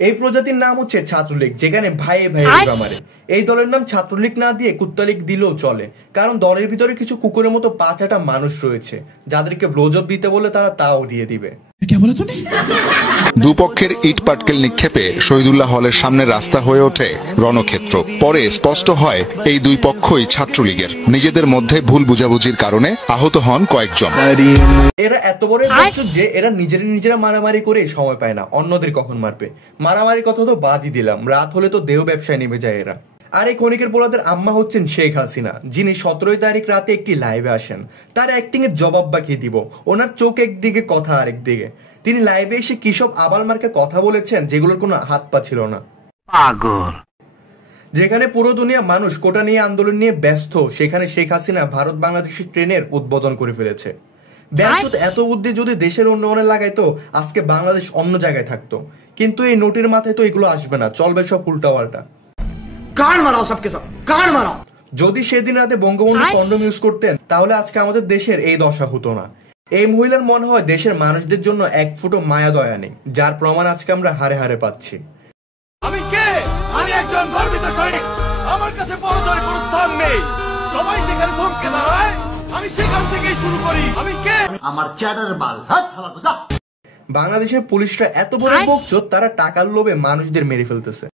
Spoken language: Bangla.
এই প্রজাতির নাম হচ্ছে ছাত্রলীগ, যেখানে ভাইয়ে ভাইয়ে মারে। এই দলের নাম ছাত্রলীগ না দিয়ে কুত্তালীগ দিলেও চলে, কারণ দলের ভিতরে কিছু কুকুরের মতো পাঁচাটা মানুষ রয়েছে যাদেরকে ব্লোজব দিতে বলে তারা তাও দিয়ে দিবে। দুপক্ষের ইট পাটকেল নিক্ষেপে শহীদুল্লাহ হলের সামনে রাস্তা হয়ে ওঠে রণক্ষেত্র। পরে স্পষ্ট হয় এই দুই পক্ষই ছাত্রলীগের। নিজেদের মধ্যে ভুল বুঝাবুঝির কারণে আহত হন কয়েকজন। এরা এত বড় যে এরা নিজেরা মারামারি করে সময় পায় না অন্যদের কখন মারবে। মারামারির কথা তো বাদই দিলাম, রাত হলে তো দেহ ব্যবসায় নেমে যায় এরা। আর এই ক্ষণিকের পোলাদের আম্মা হচ্ছেন শেখ হাসিনা, যিনি 17 তারিখ রাতে একটি লাইভে আসেন। তার অ্যাক্টিং এর জবাব বাকি দিব। ওনার চোখ একদিকে কথা আরেক দিকে। তিনি লাইভে এসে কিসব আবাল মার্কা কথা বলেছেন যেগুলোর কোনো হাত পা ছিল না। যেখানে পুরো দুনিয়া মানুষ কোটা নিয়ে আন্দোলন নিয়ে ব্যস্ত, সেখানে শেখ হাসিনা ভারত বাংলাদেশের ট্রেনের উদ্বোধন করে ফেলেছে। ব্যাংক এত বুদ্ধি যদি দেশের উন্নয়নে লাগাইতো, আজকে বাংলাদেশ অন্য জায়গায় থাকতো। কিন্তু এই নোটের মাথায় তো এগুলো আসবে না, চলবে সব উল্টাপাল্টা। যদি সেদিন রাতে বঙ্গবন্ধু কন্ডম ইউজ করতেন, তাহলে আজকে আমাদের দেশের এই দশা হতো না। এই মহিলার মনে হয় দেশের মানুষদের জন্য এক ফুটো মায়া দয়া নেই, যার প্রমাণ আজকে আমরা হারে হারে পাচ্ছি। আমি কে? আমি একজন গর্বিত সৈনিক। আমার কাছে পরাজয়ের কোনো স্থান নেই। সবাই যেখানে থমকে দাঁড়ায়, আমি সেখান থেকেই শুরু করি। আমি কে? আমার চ্যাটার বাল। বাংলাদেশের পুলিশরা এত বড় বকচোদ, তারা টাকার লোভে মানুষদের মেরে ফেলতেছে।